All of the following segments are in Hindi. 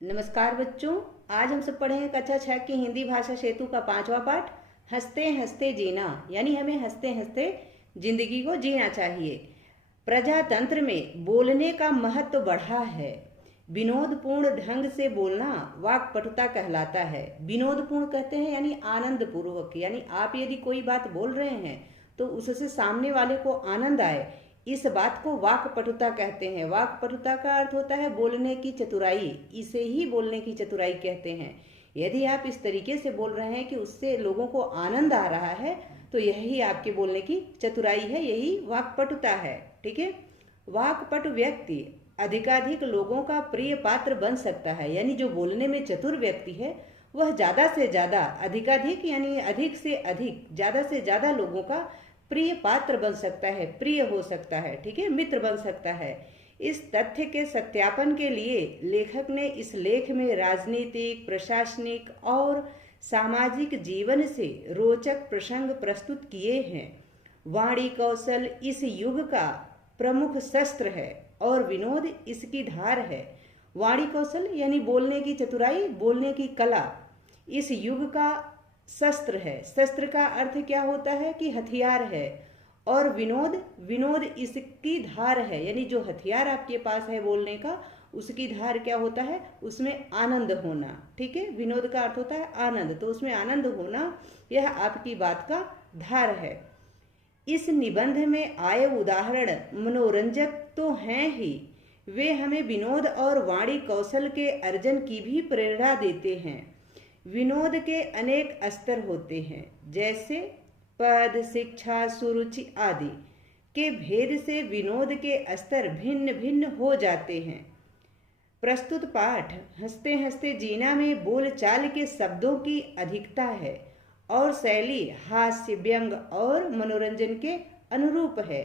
नमस्कार बच्चों। आज हम सब पढ़ेंगे कक्षा 6 की हिंदी भाषा सेतु का 5वां पाठ हंसते हंसते जीना, यानी हमें हंसते हंसते जिंदगी को जीना चाहिए। प्रजातंत्र में बोलने का महत्व बढ़ा है। विनोदपूर्ण ढंग से बोलना वाक्पटुता कहलाता है। विनोदपूर्ण कहते हैं यानी आनंद पूर्वक, यानी आप यदि कोई बात बोल रहे हैं तो उससे सामने वाले को आनंद आए, इस बात को वाक्पटुता कहते हैं। वाक्पटुता का अर्थ होता है बोलने की चतुराई, इसे ही बोलने की चतुराई कहते हैं। यदि आप इस तरीके से बोल रहे हैं कि उससे लोगों को आनंद आ रहा है तो यही आपके बोलने की चतुराई है, यही वाक्पटुता है। ठीक है। वाक्पटु व्यक्ति अधिकाधिक लोगों का प्रिय पात्र बन सकता है, यानी जो बोलने में चतुर व्यक्ति है वह ज्यादा से ज्यादा, अधिकाधिक यानी अधिक से अधिक, ज्यादा से ज्यादा लोगों का प्रिय पात्र बन सकता है, प्रिय हो सकता है। ठीक है, मित्र बन सकता है। इस तथ्य के सत्यापन के लिए लेखक ने इस लेख में राजनीतिक, प्रशासनिक और सामाजिक जीवन से रोचक प्रसंग प्रस्तुत किए हैं। वाणी कौशल इस युग का प्रमुख शस्त्र है और विनोद इसकी धार है। वाणी कौशल यानी बोलने की चतुराई, बोलने की कला इस युग का शस्त्र है। शस्त्र का अर्थ क्या होता है कि हथियार है। और विनोद, विनोद इसकी धार है, यानी जो हथियार आपके पास है बोलने का, उसकी धार क्या होता है, उसमें आनंद होना। ठीक है, विनोद का अर्थ होता है आनंद, तो उसमें आनंद होना यह आपकी बात का धार है। इस निबंध में आए उदाहरण मनोरंजक तो हैं ही, वे हमें विनोद और वाणी कौशल के अर्जन की भी प्रेरणा देते हैं। विनोद के अनेक स्तर होते हैं, जैसे पद, शिक्षा, सुरुचि आदि के भेद से विनोद के स्तर भिन्न भिन्न हो जाते हैं। प्रस्तुत पाठ हंसते हंसते जीना में बोलचाल के शब्दों की अधिकता है और शैली हास्य, व्यंग और मनोरंजन के अनुरूप है।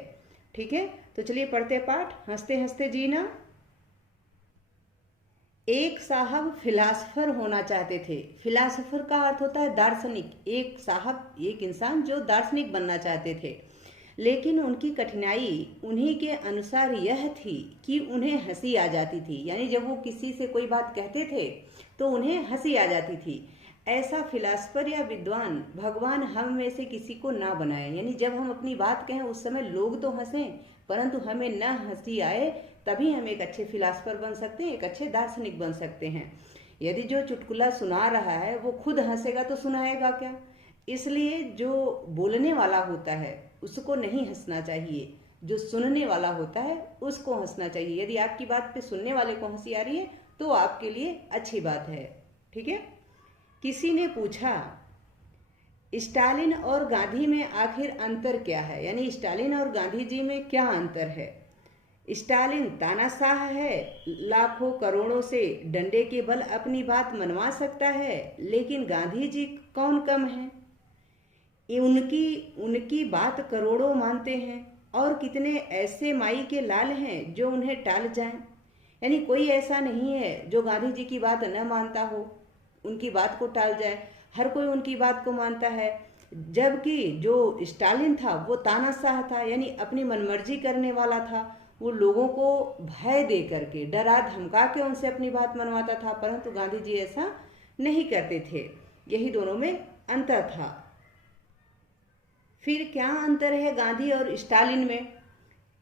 ठीक है, तो चलिए पढ़ते पाठ हंसते हंसते जीना। एक साहब फिलासफर होना चाहते थे। फिलासफर का अर्थ होता है दार्शनिक। एक साहब, एक इंसान जो दार्शनिक बनना चाहते थे, लेकिन उनकी कठिनाई उन्हीं के अनुसार यह थी कि उन्हें हंसी आ जाती थी। यानी जब वो किसी से कोई बात कहते थे तो उन्हें हंसी आ जाती थी। ऐसा फिलासफर या विद्वान भगवान हम में से किसी को ना बनाए। यानी जब हम अपनी बात कहें उस समय लोग तो हंसें, परंतु हमें न हंसी आए, तभी हम एक अच्छे फिलासफर बन सकते हैं, एक अच्छे दार्शनिक बन सकते हैं। यदि जो चुटकुला सुना रहा है वो खुद हंसेगा तो सुनाएगा क्या। इसलिए जो बोलने वाला होता है उसको नहीं हंसना चाहिए, जो सुनने वाला होता है उसको हंसना चाहिए। यदि आपकी बात पे सुनने वाले को हंसी आ रही है तो आपके लिए अच्छी बात है। ठीक है। किसी ने पूछा, स्टालिन और गांधी में आखिर अंतर क्या है, यानी स्टालिन और गांधी जी में क्या अंतर है। स्टालिन तानाशाह है, लाखों करोड़ों से डंडे के बल अपनी बात मनवा सकता है, लेकिन गांधी जी कौन कम है, उनकी उनकी बात करोड़ों मानते हैं। और कितने ऐसे माई के लाल हैं जो उन्हें टाल जाएं। यानी कोई ऐसा नहीं है जो गांधी जी की बात न मानता हो, उनकी बात को टाल जाए। हर कोई उनकी बात को मानता है। जबकि जो स्टालिन था वो तानाशाह था, यानी अपनी मनमर्जी करने वाला था। वो लोगों को भय दे करके, डरा धमका के उनसे अपनी बात मनवाता था, परंतु गांधी जी ऐसा नहीं करते थे। यही दोनों में अंतर था। फिर क्या अंतर है गांधी और स्टालिन में?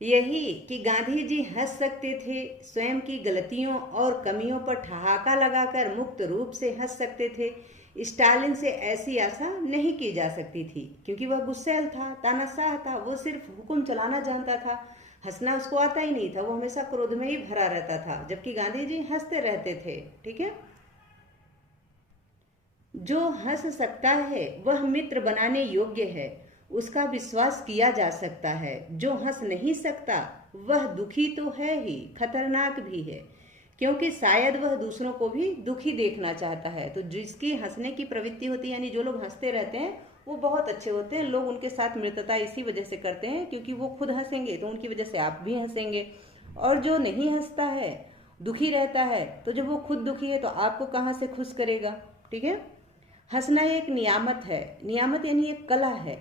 यही कि गांधी जी हंस सकते थे, स्वयं की गलतियों और कमियों पर ठहाका लगाकर मुक्त रूप से हंस सकते थे। स्टालिन से ऐसी आशा नहीं की जा सकती थी, क्योंकि वह गुस्सैल था, तानाशाह था, वो सिर्फ हुक्म चलाना जानता था, हंसना उसको आता ही नहीं था, वो हमेशा क्रोध में ही भरा रहता था। जबकि गांधी जी हंसते रहते थे। ठीक है। जो हंस सकता है वह मित्र बनाने योग्य है, उसका विश्वास किया जा सकता है। जो हंस नहीं सकता वह दुखी तो है ही, खतरनाक भी है, क्योंकि शायद वह दूसरों को भी दुखी देखना चाहता है। तो जिसकी हंसने की प्रवृत्ति होती है, यानी जो लोग हंसते रहते हैं वो बहुत अच्छे होते हैं। लोग उनके साथ मित्रता इसी वजह से करते हैं, क्योंकि वो खुद हंसेंगे तो उनकी वजह से आप भी हंसेंगे। और जो नहीं हंसता है, दुखी रहता है, तो जब वो खुद दुखी है तो आपको कहाँ से खुश करेगा। ठीक है। हंसना एक नियामत है, नियामत यानी एक कला है,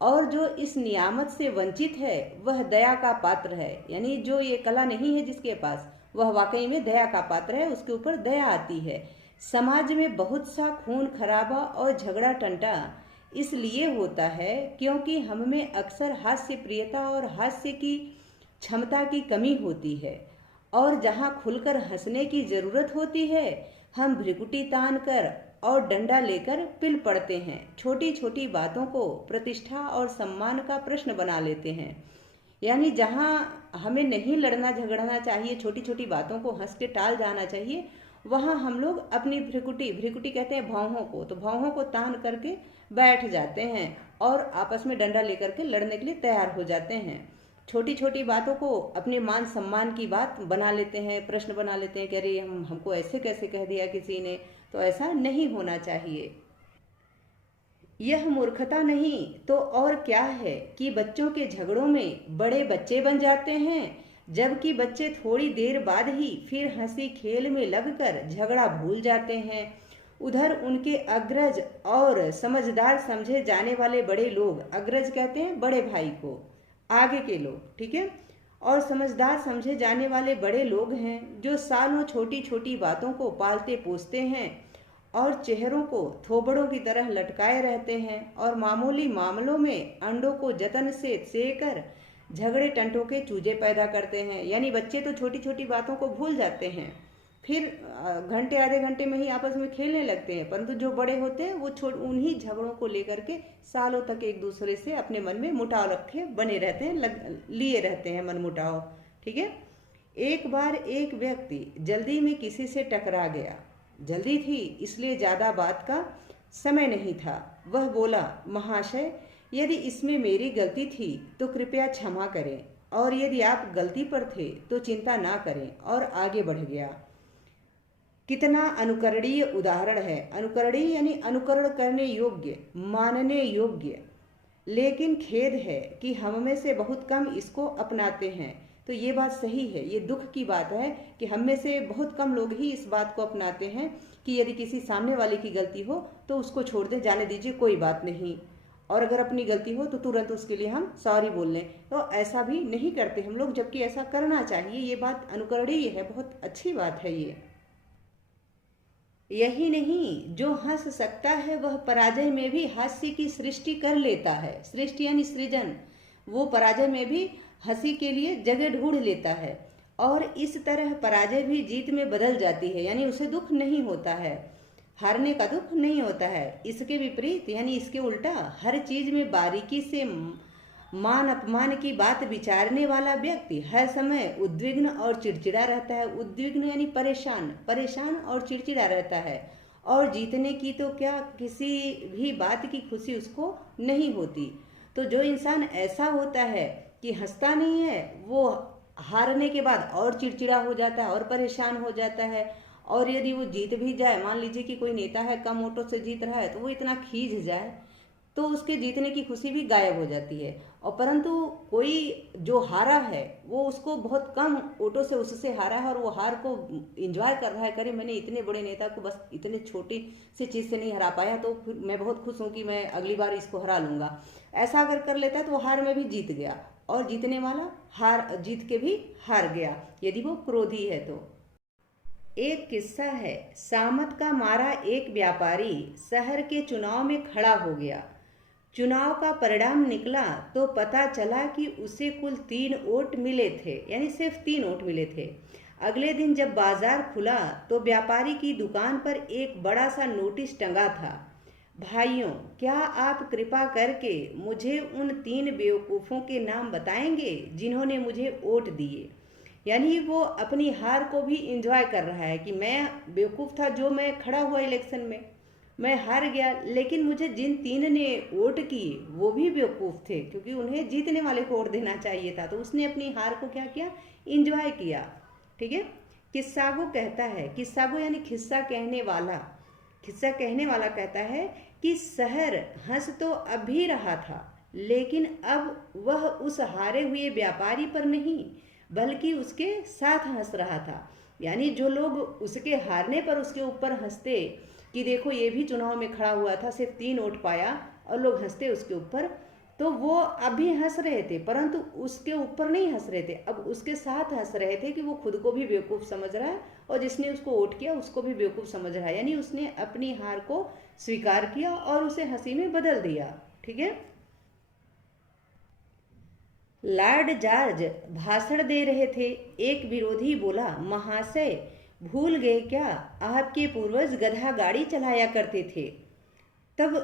और जो इस नियामत से वंचित है वह दया का पात्र है। यानी जो ये कला नहीं है जिसके पास, वह वाकई में दया का पात्र है, उसके ऊपर दया आती है। समाज में बहुत सा खून खराबा और झगड़ा टंटा इसलिए होता है क्योंकि हम में अक्सर हास्य प्रियता और हास्य की क्षमता की कमी होती है, और जहाँ खुलकर हंसने की जरूरत होती है हम भ्रिकुटी तान कर और डंडा लेकर पिल पड़ते हैं। छोटी छोटी बातों को प्रतिष्ठा और सम्मान का प्रश्न बना लेते हैं। यानी जहाँ हमें नहीं लड़ना झगड़ना चाहिए, छोटी छोटी बातों को हंस के टाल जाना चाहिए, वहाँ हम लोग अपनी भ्रिकुटी कहते हैं भौहों को, तो भौहों को तान करके बैठ जाते हैं और आपस में डंडा लेकर के लड़ने के लिए तैयार हो जाते हैं। छोटी छोटी बातों को अपने मान सम्मान की बात बना लेते हैं, प्रश्न बना लेते हैं कि अरे हमको ऐसे कैसे कह दिया किसी ने, तो ऐसा नहीं होना चाहिए। यह मूर्खता नहीं तो और क्या है कि बच्चों के झगड़ों में बड़े बच्चे बन जाते हैं, जबकि बच्चे थोड़ी देर बाद ही फिर हंसी खेल में लगकर झगड़ा भूल जाते हैं। उधर उनके अग्रज और समझदार समझे जाने वाले बड़े लोग, अग्रज कहते हैं बड़े भाई को, आगे के लोग, ठीक है, और समझदार समझे जाने वाले बड़े लोग हैं जो सालों छोटी छोटी बातों को पालते पोसते हैं और चेहरों को थोबड़ों की तरह लटकाए रहते हैं और मामूली मामलों में अंडों को जतन से सेकर झगड़े टंटों के चूजे पैदा करते हैं। यानी बच्चे तो छोटी छोटी बातों को भूल जाते हैं, फिर घंटे आधे घंटे में ही आपस में खेलने लगते हैं, परंतु जो बड़े होते हैं वो उन्हीं झगड़ों को लेकर के सालों तक एक दूसरे से अपने मन में मुटाव रखे बने रहते हैं, लिए रहते हैं मन मुटाव, ठीक है। एक बार एक व्यक्ति जल्दी में किसी से टकरा गया। जल्दी थी इसलिए ज़्यादा बात का समय नहीं था। वह बोला, महाशय, यदि इसमें मेरी गलती थी तो कृपया क्षमा करें, और यदि आप गलती पर थे तो चिंता ना करें, और आगे बढ़ गया। कितना अनुकरणीय उदाहरण है। अनुकरणीय यानी अनुकरण करने योग्य, मानने योग्य। लेकिन खेद है कि हम में से बहुत कम इसको अपनाते हैं। तो ये बात सही है, ये दुख की बात है कि हम में से बहुत कम लोग ही इस बात को अपनाते हैं कि यदि किसी सामने वाले की गलती हो तो उसको छोड़ दें, जाने दीजिए, कोई बात नहीं, और अगर अपनी गलती हो तो तुरंत उसके लिए हम सॉरी बोल लें। तो ऐसा भी नहीं करते हम लोग, जबकि ऐसा करना चाहिए। ये बात अनुकरणीय है, बहुत अच्छी बात है ये। यही नहीं, जो हंस सकता है वह पराजय में भी हास्य की सृष्टि कर लेता है। सृष्टि यानी सृजन, वो पराजय में भी हंसी के लिए जगह ढूंढ लेता है, और इस तरह पराजय भी जीत में बदल जाती है। यानी उसे दुख नहीं होता है, हारने का दुख नहीं होता है। इसके विपरीत यानी इसके उल्टा हर चीज में बारीकी से मान अपमान की बात विचारने वाला व्यक्ति हर समय उद्विग्न और चिड़चिड़ा रहता है। उद्विग्न यानी परेशान, परेशान और चिड़चिड़ा रहता है, और जीतने की तो क्या, किसी भी बात की खुशी उसको नहीं होती। तो जो इंसान ऐसा होता है कि हंसता नहीं है, वो हारने के बाद और चिड़चिड़ा हो जाता है और परेशान हो जाता है। और यदि वो जीत भी जाए, मान लीजिए कि कोई नेता है कम वोटों से जीत रहा है, तो वो इतना खींच जाए तो उसके जीतने की खुशी भी गायब हो जाती है। और परंतु कोई जो हारा है वो उसको बहुत कम वोटों से उससे हारा है, और वो हार को एंजॉय कर रहा है, करे मैंने इतने बड़े नेता को बस इतने छोटी सी चीज़ से नहीं हरा पाया, तो फिर मैं बहुत खुश हूँ कि मैं अगली बार इसको हरा लूँगा। ऐसा अगर कर लेता है तो वो हार में भी जीत गया, और जीतने वाला हार जीत के भी हार गया, यदि वो क्रोधी है तो। एक किस्सा है, सामत का मारा एक व्यापारी शहर के चुनाव में खड़ा हो गया। चुनाव का परिणाम निकला तो पता चला कि उसे कुल 3 वोट मिले थे, यानी सिर्फ 3 वोट मिले थे। अगले दिन जब बाजार खुला तो व्यापारी की दुकान पर एक बड़ा सा नोटिस टंगा था, भाइयों, क्या आप कृपा करके मुझे उन 3 बेवकूफ़ों के नाम बताएंगे जिन्होंने मुझे वोट दिए। यानी वो अपनी हार को भी इंजॉय कर रहा है कि मैं बेवकूफ़ था, जो मैं खड़ा हुआ इलेक्शन में मैं हार गया, लेकिन मुझे जिन 3 ने वोट किए वो भी बेवकूफ़ थे, क्योंकि उन्हें जीतने वाले को वोट देना चाहिए था। तो उसने अपनी हार को क्या किया, इंजॉय किया, ठीक है। किस्सागो कहता है, किस्सागो यानी खिस्सा कहने वाला, खिस्सा कहने वाला कहता है कि शहर हंस तो अब भी रहा था, लेकिन अब वह उस हारे हुए व्यापारी पर नहीं बल्कि उसके साथ हंस रहा था। यानी जो लोग उसके हारने पर उसके ऊपर हंसते कि देखो ये भी चुनाव में खड़ा हुआ था, सिर्फ 3 वोट पाया, और लोग हंसते उसके ऊपर, तो वो अभी हंस रहे थे, परंतु उसके ऊपर नहीं हंस रहे थे, अब उसके साथ हंस रहे थे कि वो खुद को भी बेवकूफ़ समझ रहा है और जिसने उसको वोट किया उसको भी बेवकूफ़ समझ रहा है। यानी उसने अपनी हार को स्वीकार किया और उसे हंसी में बदल दिया। ठीक है। लॉर्ड जॉर्ज भाषण दे रहे थे। एक विरोधी बोला, महाशय भूल गए क्या, आपके पूर्वज गधा गाड़ी चलाया करते थे। तब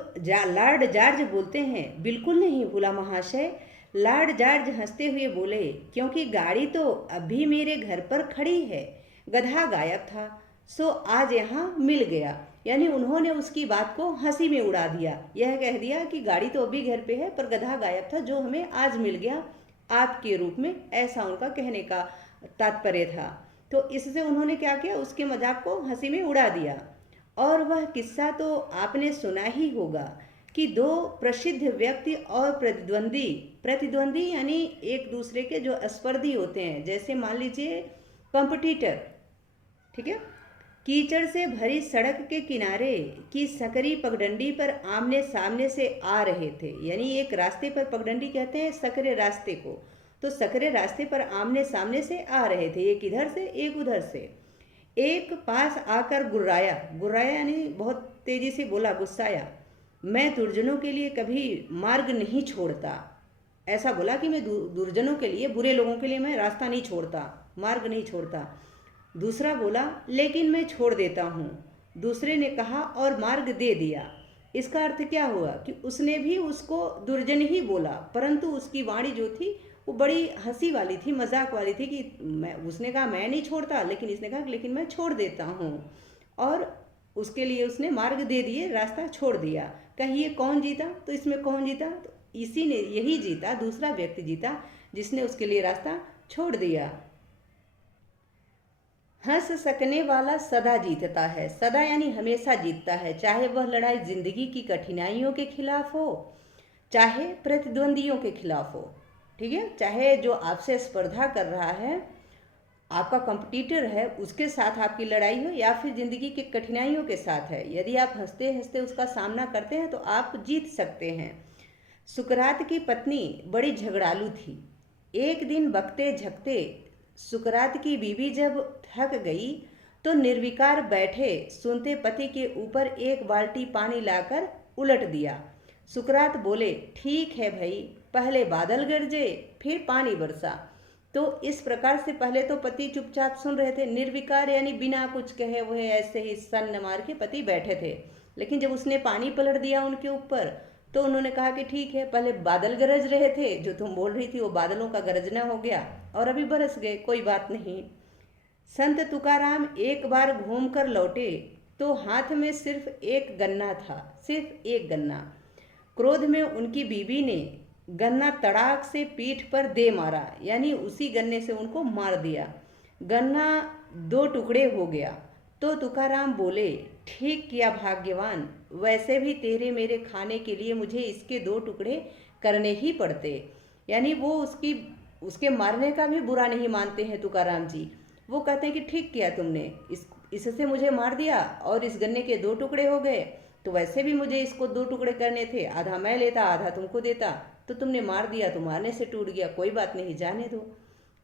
लॉर्ड जॉर्ज बोलते हैं, बिल्कुल नहीं भूला महाशय। लॉर्ड जॉर्ज हंसते हुए बोले, क्योंकि गाड़ी तो अभी मेरे घर पर खड़ी है, गधा गायब था, सो आज यहाँ मिल गया। यानी उन्होंने उसकी बात को हंसी में उड़ा दिया, यह कह दिया कि गाड़ी तो अभी घर पे है पर गधा गायब था जो हमें आज मिल गया आपके रूप में, ऐसा उनका कहने का तात्पर्य था। तो इससे उन्होंने क्या किया, उसके मजाक को हंसी में उड़ा दिया। और वह किस्सा तो आपने सुना ही होगा कि दो प्रसिद्ध व्यक्ति और प्रतिद्वंदी, प्रतिद्वंदी यानी एक दूसरे के जो स्पर्धी होते हैं, जैसे मान लीजिए कॉम्पिटिटर, ठीक है, कीचड़ से भरी सड़क के किनारे की सकरी पगडंडी पर आमने सामने से आ रहे थे। यानी एक रास्ते पर, पगडंडी कहते हैं सकरे रास्ते को, तो सकरे रास्ते पर आमने सामने से आ रहे थे, एक इधर से एक उधर से। एक पास आकर गुर्राया, गुर्राया यानी बहुत तेजी से बोला, गुस्साया, मैं दुर्जनों के लिए कभी मार्ग नहीं छोड़ता। ऐसा बोला कि मैं दुर्जनों के लिए, बुरे लोगों के लिए मैं रास्ता नहीं छोड़ता, मार्ग नहीं छोड़ता। दूसरा बोला, लेकिन मैं छोड़ देता हूँ। दूसरे ने कहा और मार्ग दे दिया। इसका अर्थ क्या हुआ कि उसने भी उसको दुर्जन ही बोला, परंतु उसकी वाणी जो थी वो बड़ी हंसी वाली थी, मजाक वाली थी कि उसने कहा मैं नहीं छोड़ता, लेकिन इसने कहा लेकिन मैं छोड़ देता हूँ, और उसके लिए उसने मार्ग दे दिए, रास्ता छोड़ दिया। कहिए कौन जीता, तो इसमें कौन जीता, तो इसी ने, यही जीता, दूसरा व्यक्ति जीता जिसने उसके लिए रास्ता छोड़ दिया। हंस सकने वाला सदा जीतता है, सदा यानी हमेशा जीतता है, चाहे वह लड़ाई जिंदगी की कठिनाइयों के खिलाफ हो, चाहे प्रतिद्वंदियों के खिलाफ हो। ठीक है, चाहे जो आपसे स्पर्धा कर रहा है, आपका कंपटीटर है, उसके साथ आपकी लड़ाई हो, या फिर जिंदगी की कठिनाइयों के साथ है, यदि आप हंसते हंसते उसका सामना करते हैं तो आप जीत सकते हैं। सुकरात की पत्नी बड़ी झगड़ालू थी। एक दिन बकते झकते सुकरात की बीवी जब थक गई तो निर्विकार बैठे सुनते पति के ऊपर एक बाल्टी पानी लाकर उलट दिया। सुकरात बोले, ठीक है भाई, पहले बादल गरजे फिर पानी बरसा। तो इस प्रकार से पहले तो पति चुपचाप सुन रहे थे, निर्विकार यानी बिना कुछ कहे हुए ऐसे ही सन्न मार के पति बैठे थे। लेकिन जब उसने पानी पलट दिया उनके ऊपर तो उन्होंने कहा कि ठीक है, पहले बादल गरज रहे थे, जो तुम बोल रही थी वो बादलों का गरजना हो गया और अभी बरस गए, कोई बात नहीं। संत तुकाराम एक बार घूम कर लौटे तो हाथ में सिर्फ एक गन्ना था, सिर्फ एक गन्ना। क्रोध में उनकी बीवी ने गन्ना तड़ाक से पीठ पर दे मारा, यानी उसी गन्ने से उनको मार दिया। गन्ना दो टुकड़े हो गया तो तुकाराम बोले, ठीक किया भाग्यवान, वैसे भी तेरे मेरे खाने के लिए मुझे इसके दो टुकड़े करने ही पड़ते। यानी वो उसके मारने का भी बुरा नहीं मानते हैं तुकाराम जी। वो कहते हैं कि ठीक किया तुमने, इससे मुझे मार दिया और इस गन्ने के दो टुकड़े हो गए, तो वैसे भी मुझे इसको दो टुकड़े करने थे, आधा मैं लेता आधा तुमको देता, तो तुमने मार दिया तो मारने से टूट गया, कोई बात नहीं, जाने दो।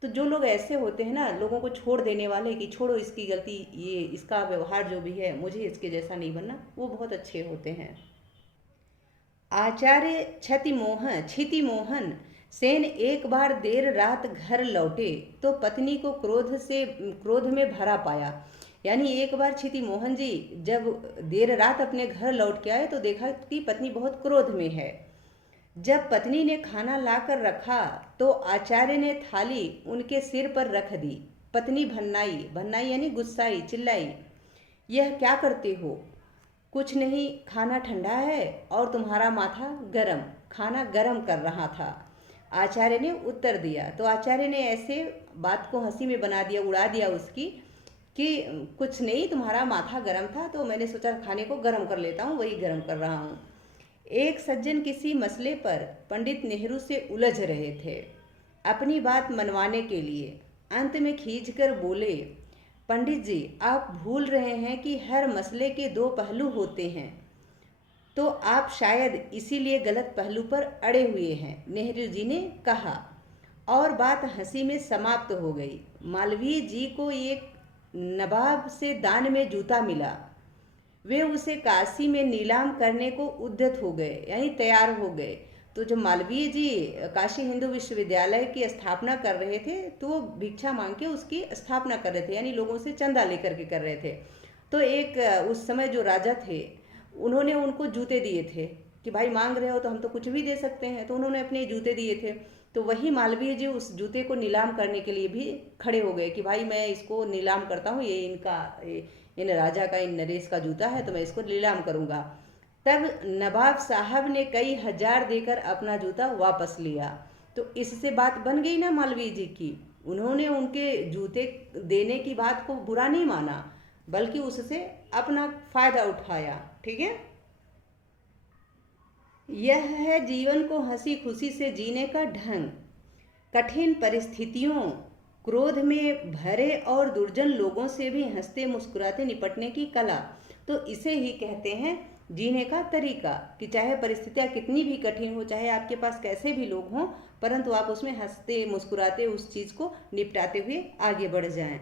तो जो लोग ऐसे होते हैं ना, लोगों को छोड़ देने वाले कि छोड़ो इसकी गलती, ये इसका व्यवहार जो भी है, मुझे इसके जैसा नहीं बनना, वो बहुत अच्छे होते हैं। आचार्य क्षितिमोहन सेन एक बार देर रात घर लौटे तो पत्नी को क्रोध में भरा पाया। यानी एक बार क्षितिमोहन जी जब देर रात अपने घर लौट के आए तो देखा कि पत्नी बहुत क्रोध में है। जब पत्नी ने खाना लाकर रखा तो आचार्य ने थाली उनके सिर पर रख दी। पत्नी भन्नाई यानी गुस्साई, चिल्लाई, यह क्या करते हो? कुछ नहीं, खाना ठंडा है और तुम्हारा माथा गरम, खाना गरम कर रहा था, आचार्य ने उत्तर दिया। तो आचार्य ने ऐसे बात को हंसी में बना दिया, उड़ा दिया उसकी, कि कुछ नहीं, तुम्हारा माथा गरम था तो मैंने सोचा खाने को गरम कर लेता हूँ, वही गरम कर रहा हूँ। एक सज्जन किसी मसले पर पंडित नेहरू से उलझ रहे थे। अपनी बात मनवाने के लिए अंत में खींचकर बोले, पंडित जी आप भूल रहे हैं कि हर मसले के दो पहलू होते हैं। तो आप शायद इसीलिए गलत पहलू पर अड़े हुए हैं, नेहरू जी ने कहा। और बात हंसी में समाप्त हो गई। मालवीय जी को एक नवाब से दान में जूता मिला। वे उसे काशी में नीलाम करने को उद्यत हो गए, यानी तैयार हो गए। तो जो मालवीय जी काशी हिंदू विश्वविद्यालय की स्थापना कर रहे थे, तो वो भिक्षा मांग के उसकी स्थापना कर रहे थे, यानी लोगों से चंदा लेकर के कर रहे थे। तो एक उस समय जो राजा थे, उन्होंने उनको जूते दिए थे कि भाई मांग रहे हो तो हम तो कुछ भी दे सकते हैं, तो उन्होंने अपने जूते दिए थे। तो वही मालवीय जी उस जूते को नीलाम करने के लिए भी खड़े हो गए कि भाई मैं इसको नीलाम करता हूँ, ये इन राजा का, इन नरेश का जूता है, तो मैं इसको नीलाम करूँगा। तब नवाब साहब ने कई हजार देकर अपना जूता वापस लिया। तो इससे बात बन गई ना मालवीय जी की। उन्होंने उनके जूते देने की बात को बुरा नहीं माना, बल्कि उससे अपना फायदा उठाया। ठीक है, यह है जीवन को हंसी खुशी से जीने का ढंग। कठिन परिस्थितियों, क्रोध में भरे और दुर्जन लोगों से भी हंसते मुस्कुराते निपटने की कला। तो इसे ही कहते हैं जीने का तरीका, कि चाहे परिस्थितियाँ कितनी भी कठिन हो, चाहे आपके पास कैसे भी लोग हों, परंतु आप उसमें हंसते मुस्कुराते उस चीज़ को निपटाते हुए आगे बढ़ जाएं।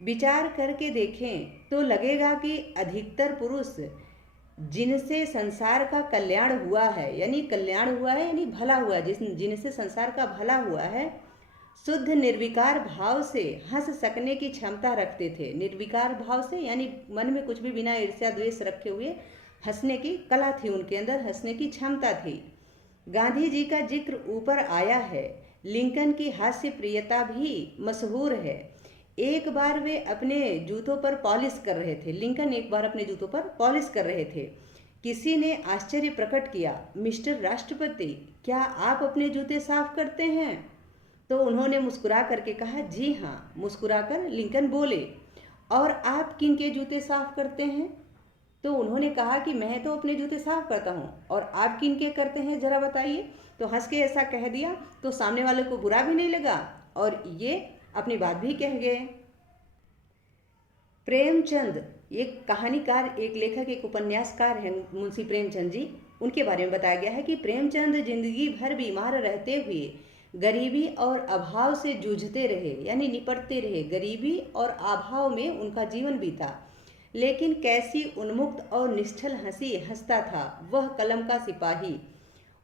विचार करके देखें तो लगेगा कि अधिकतर पुरुष जिनसे संसार का कल्याण हुआ है, यानी कल्याण हुआ है यानी भला हुआ, जिनसे संसार का भला हुआ है, शुद्ध निर्विकार भाव से हंस सकने की क्षमता रखते थे। निर्विकार भाव से यानी मन में कुछ भी बिना ईर्ष्या द्वेष रखे हुए हंसने की कला थी उनके अंदर, हंसने की क्षमता थी। गांधी जी का जिक्र ऊपर आया है। लिंकन की हास्य प्रियता भी मशहूर है। एक बार वे अपने जूतों पर पॉलिश कर रहे थे, लिंकन एक बार अपने जूतों पर पॉलिश कर रहे थे। किसी ने आश्चर्य प्रकट किया, मिस्टर राष्ट्रपति, क्या आप अपने जूते साफ करते हैं? तो उन्होंने मुस्कुरा करके कहा, जी हाँ। मुस्कुराकर लिंकन बोले, और आप किन के जूते साफ करते हैं? तो उन्होंने कहा कि मैं तो अपने जूते साफ करता हूँ, और आप किन के करते हैं जरा बताइए। तो हंस के ऐसा कह दिया तो सामने वाले को बुरा भी नहीं लगा और ये अपनी बात भी कह गए। प्रेमचंद एक कहानीकार, एक लेखक, एक उपन्यासकार हैं मुंशी प्रेमचंद जी। उनके बारे में बताया गया है कि प्रेमचंद जिंदगी भर बीमार रहते हुए गरीबी और अभाव से जूझते रहे, यानी निपटते रहे। गरीबी और अभाव में उनका जीवन बीता, लेकिन कैसी उन्मुक्त और निश्चल हंसी हंसता था वह कलम का सिपाही।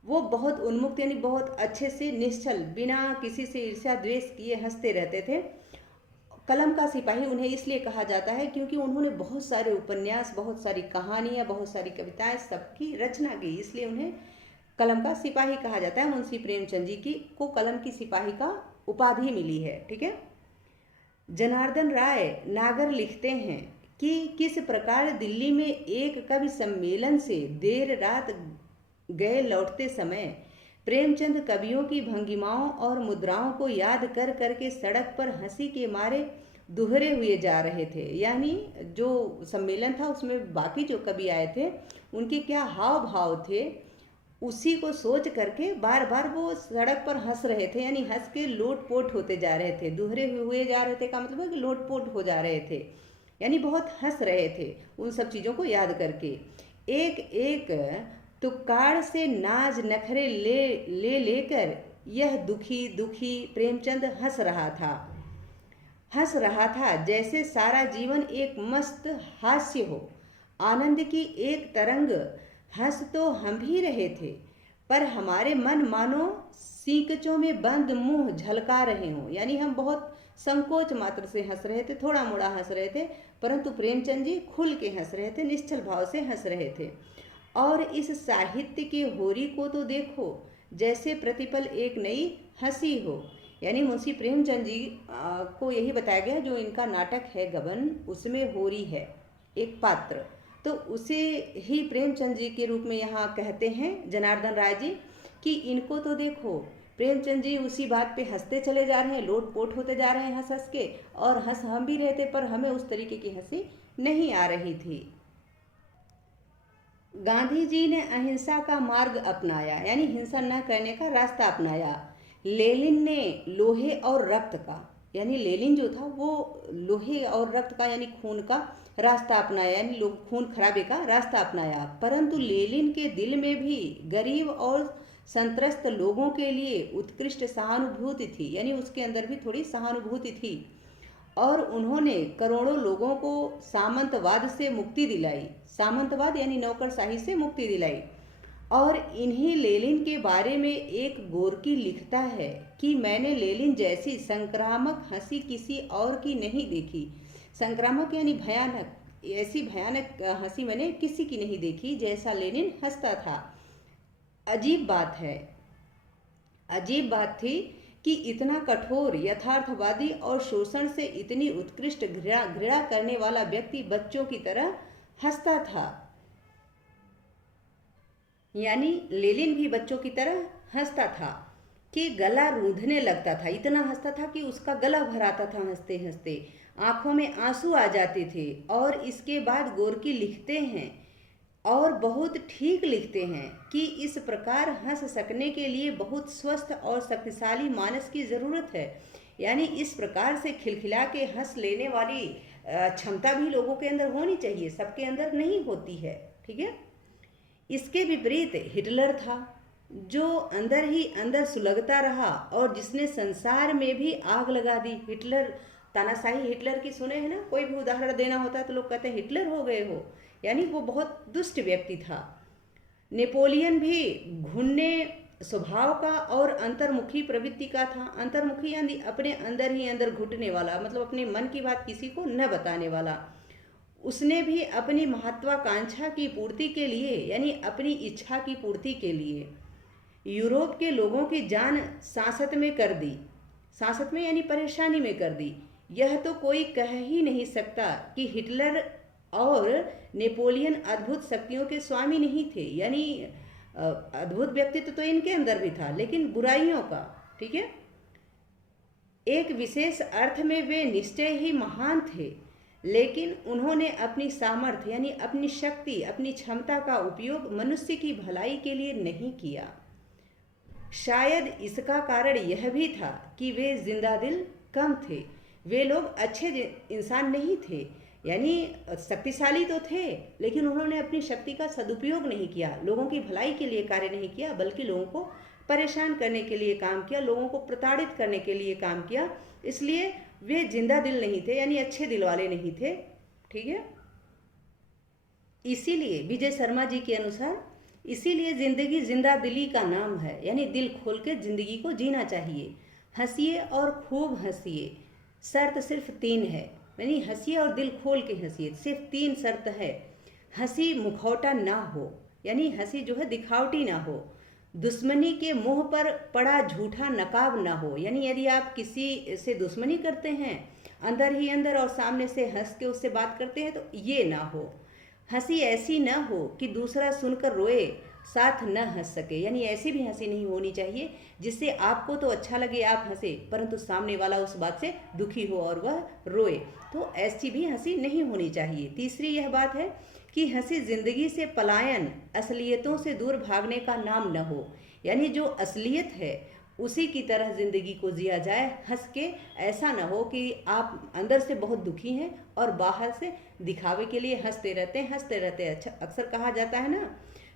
वो बहुत उन्मुक्त यानी बहुत अच्छे से निश्चल, बिना किसी से ईर्ष्या द्वेष किए हंसते रहते थे। कलम का सिपाही उन्हें इसलिए कहा जाता है क्योंकि उन्होंने बहुत सारे उपन्यास, बहुत सारी कहानियाँ, बहुत सारी कविताएं सबकी रचना की, इसलिए उन्हें कलम का सिपाही कहा जाता है। मुंशी प्रेमचंद जी की को कलम की सिपाही का उपाधि मिली है। ठीक है। जनार्दन राय नागर लिखते हैं कि किस प्रकार दिल्ली में एक कवि सम्मेलन से देर रात गए लौटते समय प्रेमचंद कवियों की भंगिमाओं और मुद्राओं को याद कर करके सड़क पर हंसी के मारे दुहरे हुए जा रहे थे। यानी जो सम्मेलन था उसमें बाकी जो कवि आए थे उनके क्या हाव भाव थे, उसी को सोच करके बार बार वो सड़क पर हंस रहे थे, यानी हंस के लोटपोट होते जा रहे थे। दुहरे हुए जा रहे थे का मतलब है कि लोटपोट हो जा रहे थे, यानी बहुत हंस रहे थे उन सब चीज़ों को याद करके। एक एक तुक्काड़ से नाज नखरे ले लेकर यह दुखी दुखी प्रेमचंद हंस रहा था जैसे सारा जीवन एक मस्त हास्य हो। आनंद की एक तरंग। हंस तो हम भी रहे थे, पर हमारे मन मानो सीकचों में बंद मुंह झलका रहे हों, यानी हम बहुत संकोच मात्र से हंस रहे थे, थोड़ा मोड़ा हंस रहे थे, परंतु प्रेमचंद जी खुल के हंस रहे थे, निश्चल भाव से हंस रहे थे। और इस साहित्य के होरी को तो देखो, जैसे प्रतिपल एक नई हंसी हो। यानी मुंशी प्रेमचंद जी को यही बताया गया, जो इनका नाटक है गबन, उसमें होरी है एक पात्र, तो उसे ही प्रेमचंद जी के रूप में यहाँ कहते हैं जनार्दन राय जी कि इनको तो देखो। प्रेमचंद जी उसी बात पे हंसते चले जा रहे हैं, लोटपोट होते जा रहे हैं हंस हंस के, और हंस हम भी रहते, पर हमें उस तरीके की हंसी नहीं आ रही थी। गांधी जी ने अहिंसा का मार्ग अपनाया, यानी हिंसा न करने का रास्ता अपनाया। लेनिन ने लोहे और रक्त का, यानी लेनिन जो था वो लोहे और रक्त का यानी खून का रास्ता अपनाया, यानी लोग खून खराबे का रास्ता अपनाया। परंतु लेनिन के दिल में भी गरीब और संत्रस्त लोगों के लिए उत्कृष्ट सहानुभूति थी, यानी उसके अंदर भी थोड़ी सहानुभूति थी। और उन्होंने करोड़ों लोगों को सामंतवाद से मुक्ति दिलाई, सामंतवाद यानी नौकरशाही से मुक्ति दिलाई। और इन्हीं लेनिन के बारे में एक गोर्की लिखता है कि मैंने लेनिन जैसी संक्रामक हंसी किसी और की नहीं देखी। संक्रामक यानी भयानक, ऐसी भयानक हंसी मैंने किसी की नहीं देखी जैसा लेनिन हंसता था। अजीब बात है, अजीब बात थी कि इतना कठोर, यथार्थवादी और शोषण से इतनी उत्कृष्ट घृणा करने वाला व्यक्ति बच्चों की तरह हंसता था। यानी लेनिन भी बच्चों की तरह हंसता था कि गला रूंधने लगता था, इतना हंसता था कि उसका गला भर आता था हंसते हंसते, आंखों में आंसू आ जाते थे। और इसके बाद गोर्की लिखते हैं, और बहुत ठीक लिखते हैं, कि इस प्रकार हंस सकने के लिए बहुत स्वस्थ और शक्तिशाली मानस की ज़रूरत है। यानी इस प्रकार से खिलखिला के हंस लेने वाली क्षमता भी लोगों के अंदर होनी चाहिए, सबके अंदर नहीं होती है। ठीक है। इसके विपरीत हिटलर था, जो अंदर ही अंदर सुलगता रहा और जिसने संसार में भी आग लगा दी। हिटलर, तानाशाही हिटलर की सुने हैं ना, कोई भी उदाहरण देना होता है तो लोग कहते हैं हिटलर हो गए हो, यानी वो बहुत दुष्ट व्यक्ति था। नेपोलियन भी घुनने स्वभाव का और अंतर्मुखी प्रवृत्ति का था। अंतर्मुखी यानी अपने अंदर ही अंदर घुटने वाला, मतलब अपने मन की बात किसी को न बताने वाला। उसने भी अपनी महत्वाकांक्षा की पूर्ति के लिए, यानी अपनी इच्छा की पूर्ति के लिए, यूरोप के लोगों की जान सांसत में कर दी। सांसत में यानी परेशानी में कर दी। यह तो कोई कह ही नहीं सकता कि हिटलर और नेपोलियन अद्भुत शक्तियों के स्वामी नहीं थे, यानी अद्भुत व्यक्तित्व तो इनके अंदर भी था, लेकिन बुराइयों का। ठीक है। एक विशेष अर्थ में वे निश्चय ही महान थे, लेकिन उन्होंने अपनी सामर्थ्य यानी अपनी शक्ति, अपनी क्षमता का उपयोग मनुष्य की भलाई के लिए नहीं किया। शायद इसका कारण यह भी था कि वे जिंदा दिल कम थे। वे लोग अच्छे इंसान नहीं थे, यानी शक्तिशाली तो थे, लेकिन उन्होंने अपनी शक्ति का सदुपयोग नहीं किया, लोगों की भलाई के लिए कार्य नहीं किया, बल्कि लोगों को परेशान करने के लिए काम किया, लोगों को प्रताड़ित करने के लिए काम किया। इसलिए वे जिंदा दिल नहीं थे, यानी अच्छे दिल वाले नहीं थे। ठीक है। इसीलिए विजय शर्मा जी के अनुसार, इसीलिए जिंदगी जिंदा दिली का नाम है, यानी दिल खोल के जिंदगी को जीना चाहिए। हंसिए और खूब हंसिए। शर्त सिर्फ 3 है, यानी हंसिए और दिल खोल के हंसिए। सिर्फ 3 शर्त है। हंसी मुखौटा ना हो, यानी हंसी जो है दिखावटी ना हो। दुश्मनी के मुंह पर पड़ा झूठा नकाब ना हो, यानी यदि आप किसी से दुश्मनी करते हैं अंदर ही अंदर और सामने से हंस के उससे बात करते हैं, तो ये ना हो। हंसी ऐसी न हो कि दूसरा सुनकर रोए, साथ न हंस सके, यानी ऐसी भी हंसी नहीं होनी चाहिए जिससे आपको तो अच्छा लगे, आप हंसे, परंतु सामने वाला उस बात से दुखी हो और वह रोए, तो ऐसी भी हंसी नहीं होनी चाहिए। तीसरी यह बात है कि हंसी जिंदगी से पलायन, असलियतों से दूर भागने का नाम न हो, यानी जो असलियत है उसी की तरह जिंदगी को जिया जाए हंस के। ऐसा ना हो कि आप अंदर से बहुत दुखी हैं और बाहर से दिखावे के लिए हंसते रहते हैं, हंसते रहते हैं। अच्छा, अक्सर कहा जाता है ना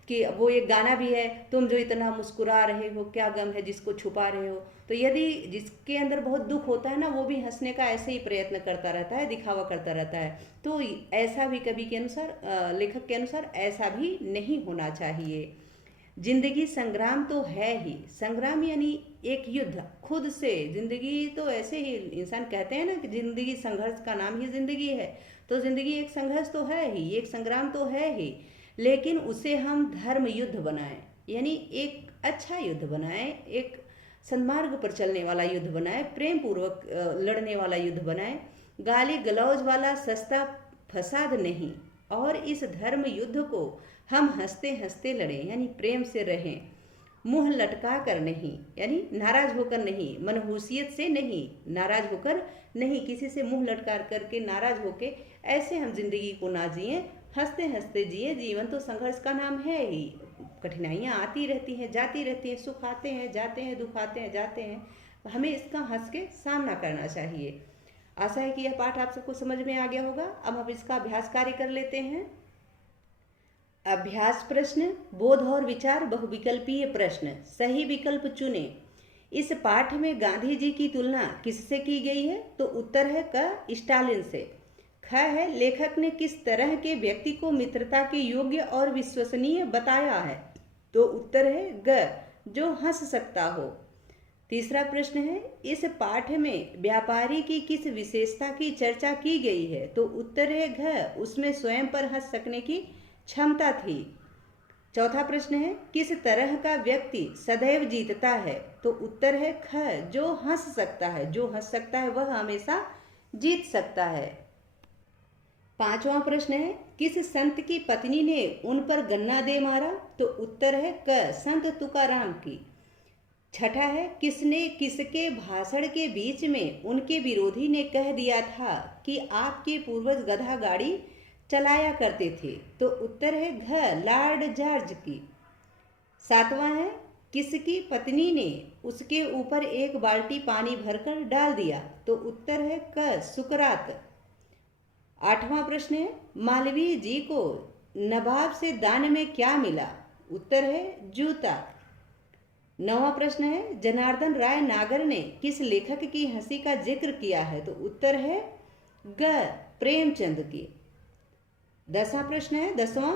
कि वो एक गाना भी है, तुम जो इतना मुस्कुरा रहे हो क्या गम है जिसको छुपा रहे हो। तो यदि जिसके अंदर बहुत दुख होता है ना, वो भी हंसने का ऐसे ही प्रयत्न करता रहता है, दिखावा करता रहता है। तो ऐसा भी कवि के अनुसार, लेखक के अनुसार ऐसा भी नहीं होना चाहिए। जिंदगी संग्राम तो है ही, संग्राम यानी एक युद्ध खुद से। जिंदगी तो ऐसे ही इंसान कहते हैं ना कि जिंदगी संघर्ष का नाम ही जिंदगी है, तो जिंदगी एक संघर्ष तो है ही, एक संग्राम तो है ही, लेकिन उसे हम धर्म युद्ध बनाएं, यानी एक अच्छा युद्ध बनाएं, एक सन्मार्ग पर चलने वाला युद्ध बनाएं, प्रेम पूर्वक लड़ने वाला युद्ध बनाएं, गाली गलौज वाला सस्ता फसाद नहीं। और इस धर्म युद्ध को हम हंसते हंसते लड़ें, यानी प्रेम से रहें, मुंह लटका कर नहीं, यानी नाराज होकर नहीं, मनहूसियत से नहीं, नाराज होकर नहीं, किसी से मुंह लटका करके नाराज होके ऐसे हम जिंदगी को ना जिए, हंसते हंसते जिए। जीवन तो संघर्ष का नाम है ही, कठिनाइयाँ आती रहती हैं, जाती रहती हैं, सुख आते हैं जाते हैं, दुख आते हैं जाते हैं, हमें इसका हंस के सामना करना चाहिए। आशा है कि यह पाठ आप सबको समझ में आ गया होगा। अब हम इसका अभ्यास कार्य कर लेते हैं। अभ्यास प्रश्न, बोध और विचार बहुविकल्पीय प्रश्न, सही विकल्प चुने। इस पाठ में गांधी जी की तुलना किससे की गई है? तो उत्तर है क, स्टालिन से। ख है, लेखक ने किस तरह के व्यक्ति को मित्रता के योग्य और विश्वसनीय बताया है? तो उत्तर है ग, जो हंस सकता हो। तीसरा प्रश्न है, इस पाठ में व्यापारी की किस विशेषता की चर्चा की गई है? तो उत्तर है घ, उसमें स्वयं पर हंस सकने की क्षमता थी। चौथा प्रश्न है, किस तरह का व्यक्ति सदैव जीतता है? तो उत्तर है ख, जो हंस सकता है। जो हंस सकता है वह हमेशा जीत सकता है। पांचवा प्रश्न है, किस संत की पत्नी ने उन पर गन्ना दे मारा? तो उत्तर है क, संत तुकाराम की। छठा है, किसने किसके भाषण के बीच में उनके विरोधी ने कह दिया था कि आपके पूर्वज गधा गाड़ी चलाया करते थे? तो उत्तर है घ, लॉर्ड जॉर्ज की। सातवां है, किसकी पत्नी ने उसके ऊपर एक बाल्टी पानी भरकर डाल दिया? तो उत्तर है क, सुकरात। आठवां प्रश्न है, मालवीय जी को नवाब से दान में क्या मिला? उत्तर है जूता। नौवां प्रश्न है, जनार्दन राय नागर ने किस लेखक की हंसी का जिक्र किया है? तो उत्तर है ग, प्रेमचंद की। 10वां प्रश्न है, 10वां,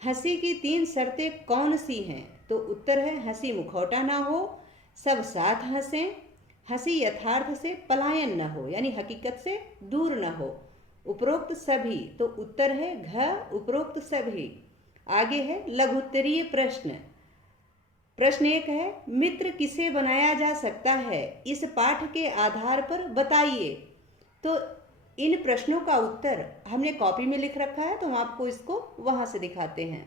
हंसी की 3 शर्तें कौन सी हैं? तो उत्तर है हंसी मुखौटा ना हो, सब साथ हंसें, हंसी यथार्थ से पलायन न हो, यानी हकीकत से दूर न हो, उपरोक्त सभी। तो उत्तर है घ, उपरोक्त सभी। आगे है लघुत्तरीय प्रश्न। प्रश्न 1 है, मित्र किसे बनाया जा सकता है? इस पाठ के आधार पर बताइए। तो इन प्रश्नों का उत्तर हमने कॉपी में लिख रखा है, तो हम आपको इसको वहां से दिखाते हैं।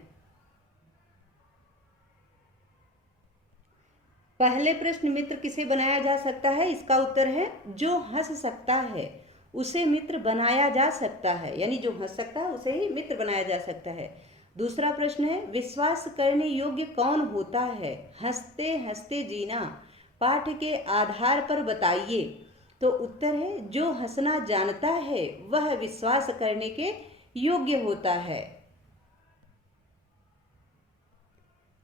पहले प्रश्न, मित्र किसे बनाया जा सकता है? इसका उत्तर है जो हंस सकता है उसे मित्र बनाया जा सकता है, यानी जो हंस सकता है उसे ही मित्र बनाया जा सकता है। दूसरा प्रश्न है, विश्वास करने योग्य कौन होता है? हंसते हंसते जीना पाठ के आधार पर बताइए। तो उत्तर है जो हंसना जानता है वह विश्वास करने के योग्य होता है।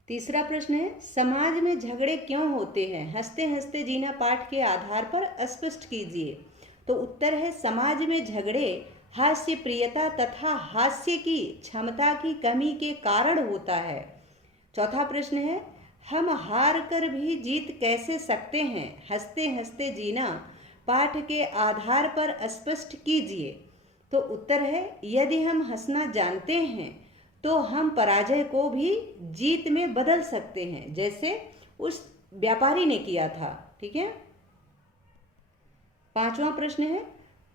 तीसरा प्रश्न है, समाज में झगड़े क्यों होते हैं? हंसते हंसते जीना पाठ के आधार पर स्पष्ट कीजिए। तो उत्तर है समाज में झगड़े हास्य प्रियता तथा हास्य की क्षमता की कमी के कारण होता है। चौथा प्रश्न है, हम हार कर भी जीत कैसे सकते हैं? हंसते हंसते जीना पाठ के आधार पर स्पष्ट कीजिए। तो उत्तर है यदि हम हंसना जानते हैं तो हम पराजय को भी जीत में बदल सकते हैं, जैसे उस व्यापारी ने किया था। ठीक है। पांचवा प्रश्न है,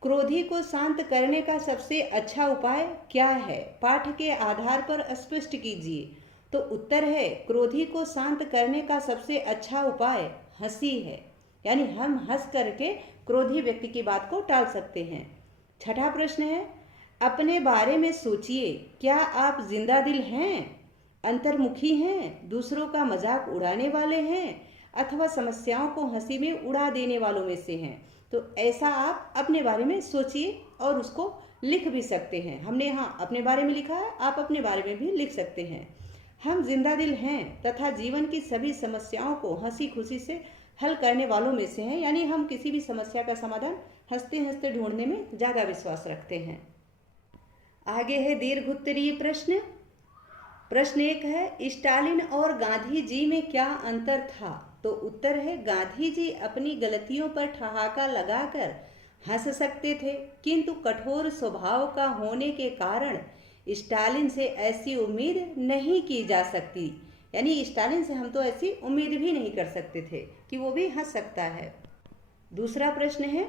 क्रोधी को शांत करने का सबसे अच्छा उपाय क्या है? पाठ के आधार पर स्पष्ट कीजिए। तो उत्तर है क्रोधी को शांत करने का सबसे अच्छा उपाय हंसी है, यानी हम हंस करके क्रोधी व्यक्ति की बात को टाल सकते हैं। छठा प्रश्न है, अपने बारे में सोचिए, क्या आप जिंदा दिल हैं, अंतर्मुखी हैं, दूसरों का मजाक उड़ाने वाले हैं, अथवा समस्याओं को हंसी में उड़ा देने वालों में से हैं? तो ऐसा आप अपने बारे में सोचिए और उसको लिख भी सकते हैं। हमने यहाँ अपने बारे में लिखा है, आप अपने बारे में भी लिख सकते हैं। हम जिंदा दिल हैं तथा जीवन की सभी समस्याओं को हंसी खुशी से हल करने वालों में से हैं, यानी हम किसी भी समस्या का समाधान हंसते हंसते ढूंढने में ज़्यादा विश्वास रखते हैं। आगे है दीर्घोत्तरीय प्रश्न। प्रश्न 1 है, स्टालिन और गांधी जी में क्या अंतर था? तो उत्तर है गांधी जी अपनी गलतियों पर ठहाका लगाकर हंस सकते थे, किंतु कठोर स्वभाव का होने के कारण स्टालिन से ऐसी उम्मीद नहीं की जा सकती, यानी स्टालिन से हम तो ऐसी उम्मीद भी नहीं कर सकते थे कि वो भी हंस सकता है। दूसरा प्रश्न है,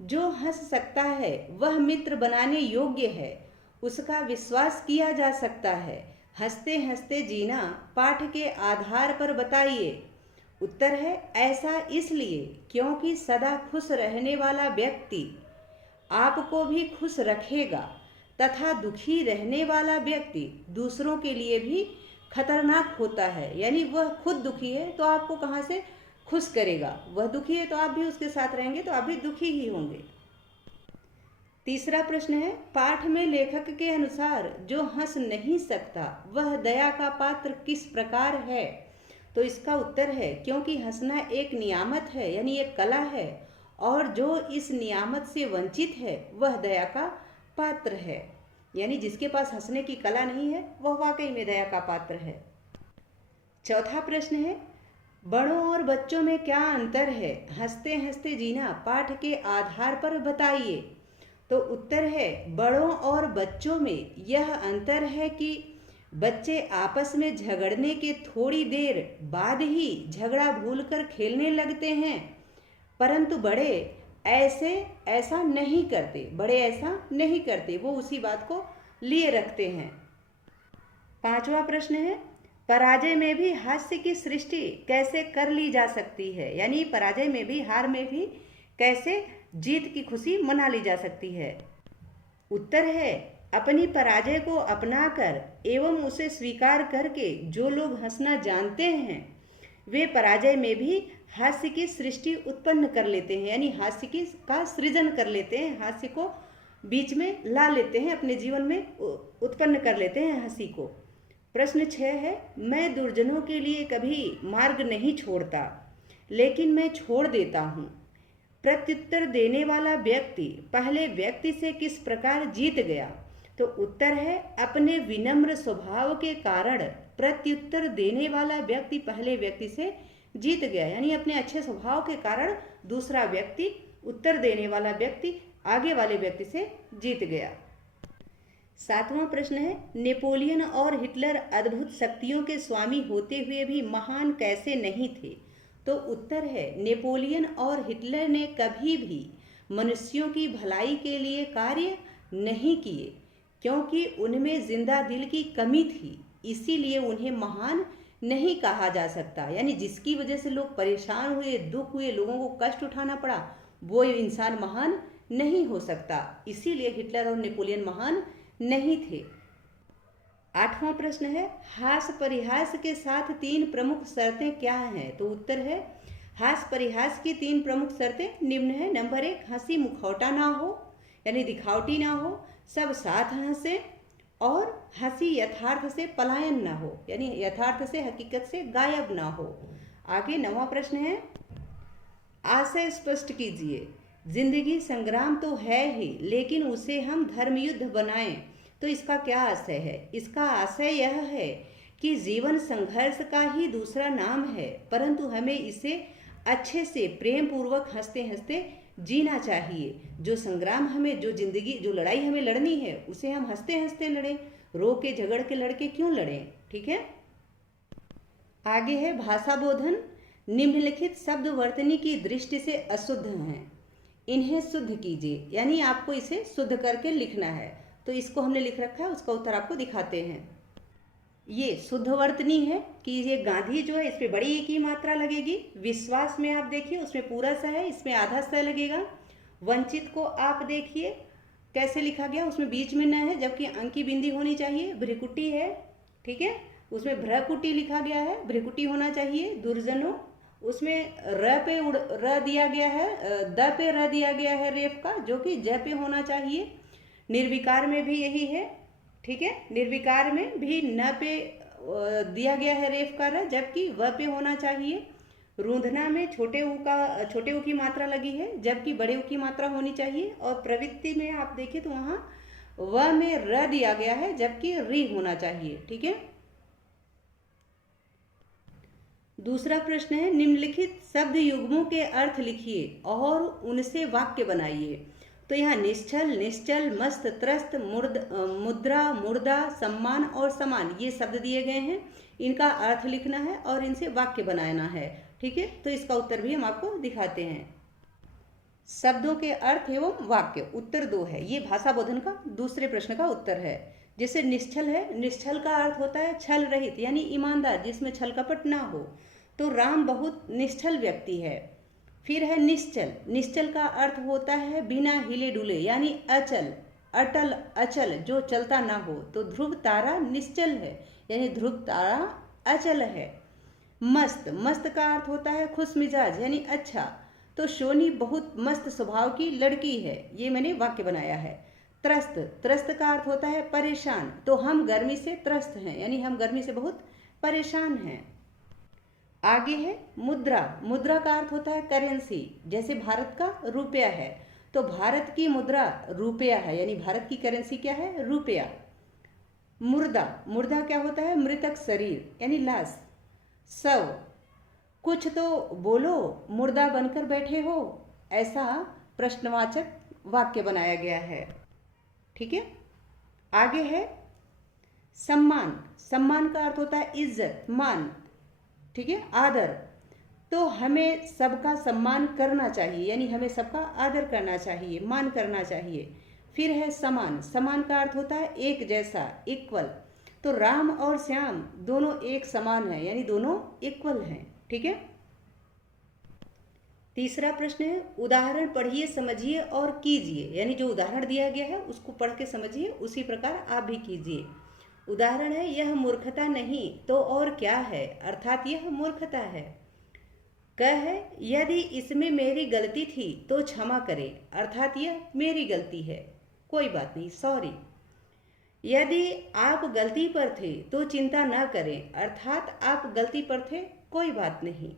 जो हंस सकता है वह मित्र बनाने योग्य है, उसका विश्वास किया जा सकता है, हंसते हंसते जीना पाठ के आधार पर बताइए। उत्तर है ऐसा इसलिए क्योंकि सदा खुश रहने वाला व्यक्ति आपको भी खुश रखेगा तथा दुखी रहने वाला व्यक्ति दूसरों के लिए भी खतरनाक होता है, यानी वह खुद दुखी है तो आपको कहाँ से खुश करेगा। वह दुखी है तो आप भी उसके साथ रहेंगे तो आप भी दुखी ही होंगे। तीसरा प्रश्न है, पाठ में लेखक के अनुसार जो हंस नहीं सकता वह दया का पात्र किस प्रकार है? तो इसका उत्तर है, क्योंकि हंसना एक नियामत है यानी एक कला है, और जो इस नियामत से वंचित है वह दया का पात्र है। यानी जिसके पास हंसने की कला नहीं है वह वाकई में दया का पात्र है। चौथा प्रश्न है, बड़ों और बच्चों में क्या अंतर है? हंसते हंसते जीना पाठ के आधार पर बताइए। तो उत्तर है, बड़ों और बच्चों में यह अंतर है कि बच्चे आपस में झगड़ने के थोड़ी देर बाद ही झगड़ा भूलकर खेलने लगते हैं, परंतु बड़े ऐसा नहीं करते, वो उसी बात को लिए रखते हैं। पांचवा प्रश्न है, पराजय में भी हास्य की सृष्टि कैसे कर ली जा सकती है? यानी पराजय में भी, हार में भी कैसे जीत की खुशी मना ली जा सकती है? उत्तर है, अपनी पराजय को अपनाकर एवं उसे स्वीकार करके जो लोग हंसना जानते हैं वे पराजय में भी हास्य की सृष्टि उत्पन्न कर लेते हैं, यानी हास्य का सृजन कर लेते हैं, हास्य को बीच में ला लेते हैं, अपने जीवन में उत्पन्न कर लेते हैं हंसी को। प्रश्न 6 है, मैं दुर्जनों के लिए कभी मार्ग नहीं छोड़ता, लेकिन मैं छोड़ देता हूँ। प्रत्युत्तर देने वाला व्यक्ति पहले व्यक्ति से किस प्रकार जीत गया? तो उत्तर है, अपने विनम्र स्वभाव के कारण प्रत्युत्तर देने वाला व्यक्ति पहले व्यक्ति से जीत गया, यानी अपने अच्छे स्वभाव के कारण दूसरा व्यक्ति, उत्तर देने वाला व्यक्ति आगे वाले व्यक्ति से जीत गया। सातवां प्रश्न है, नेपोलियन और हिटलर अद्भुत शक्तियों के स्वामी होते हुए भी महान कैसे नहीं थे? तो उत्तर है, नेपोलियन और हिटलर ने कभी भी मनुष्यों की भलाई के लिए कार्य नहीं किए, क्योंकि उनमें जिंदा दिल की कमी थी, इसीलिए उन्हें महान नहीं कहा जा सकता। यानी जिसकी वजह से लोग परेशान हुए, दुख हुए, लोगों को कष्ट उठाना पड़ा, वो इंसान महान नहीं हो सकता, इसीलिए हिटलर और नेपोलियन महान नहीं थे। आठवां प्रश्न है, हास परिहास के साथ 3 प्रमुख शर्तें क्या हैं? तो उत्तर है, हास परिहास की 3 प्रमुख शर्तें निम्न है। नंबर 1, हंसी मुखौटा ना हो, यानी दिखावटी ना हो, सब साथ हंसे, और हंसी यथार्थ से पलायन ना हो, यानी यथार्थ से, हकीकत से गायब ना हो। आगे 9वां प्रश्न है, आशय स्पष्ट कीजिए। जिंदगी संग्राम तो है ही, लेकिन उसे हम धर्मयुद्ध बनाएं तो इसका क्या आशय है? इसका आशय यह है कि जीवन संघर्ष का ही दूसरा नाम है, परंतु हमें इसे अच्छे से प्रेम पूर्वक हंसते हंसते जीना चाहिए। जो संग्राम हमें, जो जिंदगी, जो लड़ाई हमें लड़नी है, उसे हम हंसते हंसते लड़ें, रो के झगड़ के लड़के क्यों लड़ें? ठीक है। आगे है भाषा बोधन। निम्नलिखित शब्द वर्तनी की दृष्टि से अशुद्ध हैं, इन्हें शुद्ध कीजिए, यानी आपको इसे शुद्ध करके लिखना है। तो इसको हमने लिख रखा है, उसका उत्तर आपको दिखाते हैं। ये शुद्ध वर्तनी है कि ये गांधी जो है इस पे बड़ी एक ही मात्रा लगेगी। विश्वास में आप देखिए उसमें पूरा सा है, इसमें आधा सा लगेगा। वंचित को आप देखिए कैसे लिखा गया, उसमें बीच में न है, जबकि अंक की बिंदी होनी चाहिए। भ्रिकुटी है, ठीक है, उसमें भ्रकुटी लिखा गया है, भ्रिकुटी होना चाहिए। दुर्जनों, उसमें र पे र दिया गया है, द पे र दिया गया है रेफ का, जो कि ज पे होना चाहिए। निर्विकार में भी यही है, ठीक है, निर्विकार में भी न पे दिया गया है रेफ का र, जबकि व पे होना चाहिए। रूंधना में छोटे ऊ की मात्रा लगी है, जबकि बड़े ऊ की मात्रा होनी चाहिए। और प्रवृत्ति में आप देखिए तो वहाँ व में र दिया गया है, जबकि री होना चाहिए, ठीक है। दूसरा प्रश्न है, निम्नलिखित शब्द युग्मों के अर्थ लिखिए और उनसे वाक्य बनाइए। तो यहाँ निश्चल, निश्चल, मस्त, त्रस्त, मुद्रा, मुर्दा, सम्मान और समान, ये शब्द दिए गए हैं। इनका अर्थ लिखना है और इनसे वाक्य बनाना है, ठीक है। तो इसका उत्तर भी हम आपको दिखाते हैं। शब्दों के अर्थ एवं वाक्य, उत्तर 2 है। ये भाषा बोधन का दूसरे प्रश्न का उत्तर है। जैसे निश्चल है, निश्चल का अर्थ होता है छल रहित, यानी ईमानदार, जिसमें छल कपट ना हो। तो राम बहुत निश्चल व्यक्ति है। फिर है निश्चल, निश्चल का अर्थ होता है बिना हिले डुले, यानी अचल, अटल, अचल, जो चलता ना हो। तो ध्रुव तारा निश्चल है, यानी ध्रुव तारा अचल है। मस्त, मस्त का अर्थ होता है खुश मिजाज यानी अच्छा। तो सोनी बहुत मस्त स्वभाव की लड़की है, ये मैंने वाक्य बनाया है। त्रस्त, त्रस्त का अर्थ होता है परेशान, तो हम गर्मी से त्रस्त हैं यानी हम गर्मी से बहुत परेशान हैं। आगे है मुद्रा, मुद्रा का अर्थ होता है करेंसी, जैसे भारत का रुपया है तो भारत की मुद्रा रुपया है यानी भारत की करेंसी क्या है, रुपया। मुर्दा, मुर्दा क्या होता है, मृतक शरीर यानी लाश। शव, कुछ तो बोलो मुर्दा बनकर बैठे हो, ऐसा प्रश्नवाचक वाक्य बनाया गया है। ठीक है, आगे है सम्मान, सम्मान का अर्थ होता है इज्जत, मान। ठीक है, आदर, तो हमें सबका सम्मान करना चाहिए यानी हमें सबका आदर करना चाहिए, मान करना चाहिए। फिर है समान, समान का अर्थ होता है एक जैसा, इक्वल, तो राम और श्याम दोनों एक समान हैं यानी दोनों इक्वल हैं। ठीक है, तीसरा प्रश्न है उदाहरण पढ़िए, समझिए और कीजिए, यानी जो उदाहरण दिया गया है उसको पढ़ के समझिए, उसी प्रकार आप भी कीजिए। उदाहरण है यह मूर्खता नहीं तो और क्या है, अर्थात यह मूर्खता है। क है यदि इसमें मेरी गलती थी तो क्षमा करें, अर्थात यह मेरी गलती है, कोई बात नहीं, सॉरी। यदि आप गलती पर थे तो चिंता न करें, अर्थात आप गलती पर थे, कोई बात नहीं।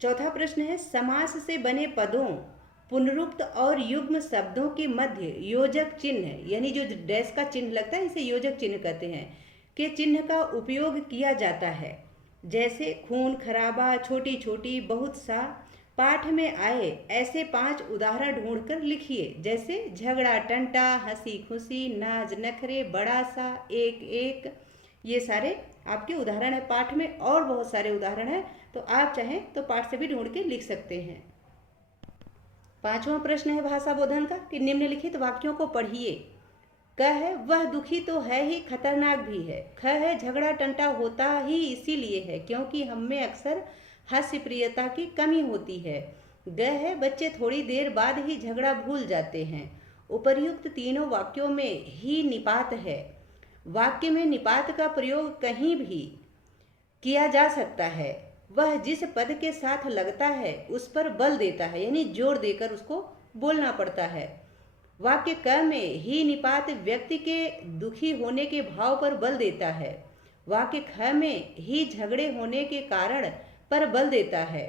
चौथा प्रश्न है समास से बने पदों, पुनरुक्त और युग्म शब्दों के मध्य योजक चिन्ह यानी जो डैश का चिन्ह लगता है इसे योजक चिन्ह कहते हैं, के चिन्ह का उपयोग किया जाता है। जैसे खून खराबा, छोटी छोटी, बहुत सा। पाठ में आए ऐसे 5 उदाहरण ढूंढकर लिखिए, जैसे झगड़ा टंटा, हंसी खुशी, नाज नखरे, बड़ा सा, एक एक। ये सारे आपके उदाहरण है पाठ में, और बहुत सारे उदाहरण हैं, तो आप चाहें तो पाठ से भी ढूंढ के लिख सकते हैं। पांचवा प्रश्न है भाषा बोधन का कि निम्नलिखित वाक्यों को पढ़िए। क है वह दुखी तो है ही, खतरनाक भी है। ख है झगड़ा टंटा होता ही इसीलिए है क्योंकि हम में अक्सर हास्य प्रियता की कमी होती है। ग है बच्चे थोड़ी देर बाद ही झगड़ा भूल जाते हैं। उपर्युक्त तीनों वाक्यों में ही निपात है। वाक्य में निपात का प्रयोग कहीं भी किया जा सकता है। वह जिस पद के साथ लगता है उस पर बल देता है यानी जोर देकर उसको बोलना पड़ता है। वाक्य क में ही निपात व्यक्ति के दुखी होने के भाव पर बल देता है। वाक्य ख में ही झगड़े होने के कारण पर बल देता है।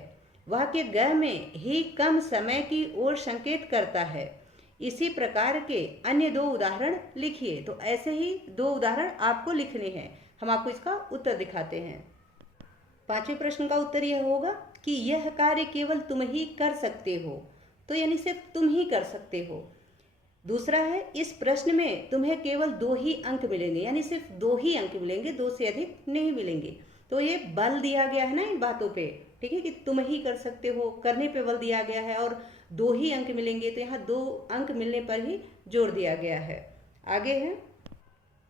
वाक्य ग में ही कम समय की ओर संकेत करता है। इसी प्रकार के अन्य 2 उदाहरण लिखिए। तो ऐसे ही 2 उदाहरण आपको लिखने हैं, हम आपको इसका उत्तर दिखाते हैं। 5वें प्रश्न का उत्तर यह होगा कि यह कार्य केवल तुम ही कर सकते हो, तो यानी सिर्फ तुम ही कर सकते हो। दूसरा है इस प्रश्न में तुम्हें केवल 2 ही अंक मिलेंगे, यानी सिर्फ 2 ही अंक मिलेंगे, 2 से अधिक नहीं मिलेंगे। तो ये बल दिया गया है ना इन बातों पे, ठीक है, कि तुम ही कर सकते हो, करने पे बल दिया गया है, और 2 ही अंक मिलेंगे, तो यहाँ 2 अंक मिलने पर ही जोर दिया गया है। आगे है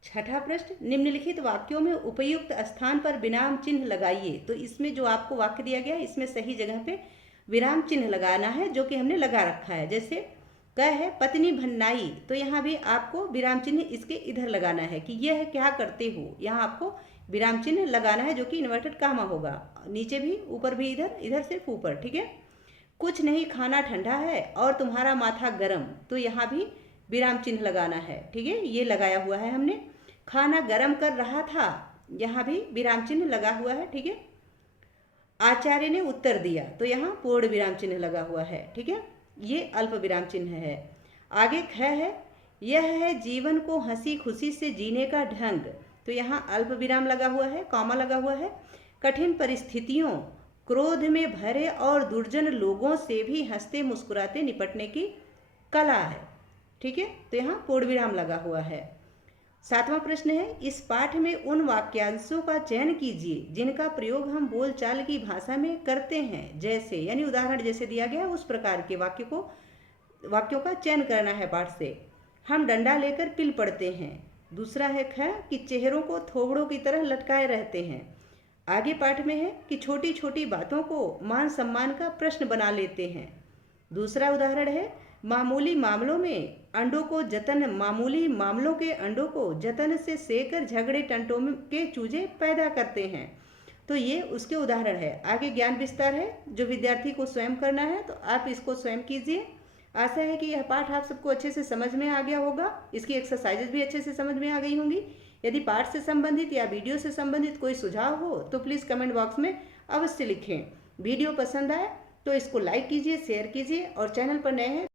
6ठा प्रश्न, निम्नलिखित वाक्यों में उपयुक्त स्थान पर विराम चिन्ह लगाइए। तो इसमें जो आपको वाक्य दिया गया है इसमें सही जगह पे विराम चिन्ह लगाना है, जो कि हमने लगा रखा है। जैसे क है पत्नी भन्नाई, तो यहाँ भी आपको विराम चिन्ह इसके इधर लगाना है कि यह क्या करते हो, यहाँ आपको विराम चिन्ह लगाना है, जो कि इन्वर्टेड कामा होगा। नीचे भी, ऊपर भी, इधर, इधर सिर्फ ऊपर, ठीक है। कुछ नहीं, खाना ठंडा है और तुम्हारा माथा गर्म, तो यहाँ भी विराम चिन्ह लगाना है, ठीक है, ये लगाया हुआ है हमने। खाना गर्म कर रहा था, यहाँ भी विराम चिन्ह लगा हुआ है, ठीक है। आचार्य ने उत्तर दिया, तो यहाँ पूर्ण विराम चिन्ह लगा हुआ है, ठीक है, ये अल्प विराम चिन्ह है। आगे ख है यह है जीवन को हंसी खुशी से जीने का ढंग, तो यहाँ अल्प विराम लगा हुआ है, कॉमा लगा हुआ है। कठिन परिस्थितियों, क्रोध में भरे और दुर्जन लोगों से भी हंसते मुस्कुराते निपटने की कला है, ठीक है, तो यहाँ पूर्ण विराम लगा हुआ है। 7वां प्रश्न है इस पाठ में उन वाक्यांशों का चयन कीजिए जिनका प्रयोग हम बोलचाल की भाषा में करते हैं, जैसे, यानी उदाहरण जैसे दिया गया उस प्रकार के वाक्यों का चयन करना है पाठ से। हम डंडा लेकर पिल पड़ते हैं। दूसरा है ख कि चेहरों को थोबड़ों की तरह लटकाए रहते हैं। आगे पाठ में है कि छोटी छोटी बातों को मान सम्मान का प्रश्न बना लेते हैं। दूसरा उदाहरण है मामूली मामलों के अंडों को जतन से सेकर झगड़े टंटों के चूजे पैदा करते हैं। तो ये उसके उदाहरण है। आगे ज्ञान विस्तार है जो विद्यार्थी को स्वयं करना है, तो आप इसको स्वयं कीजिए। आशा है कि यह पाठ आप सबको अच्छे से समझ में आ गया होगा, इसकी एक्सरसाइजेज भी अच्छे से समझ में आ गई होंगी। यदि पाठ से संबंधित या वीडियो से संबंधित कोई सुझाव हो तो प्लीज़ कमेंट बॉक्स में अवश्य लिखें। वीडियो पसंद आए तो इसको लाइक कीजिए, शेयर कीजिए और चैनल पर नए हैं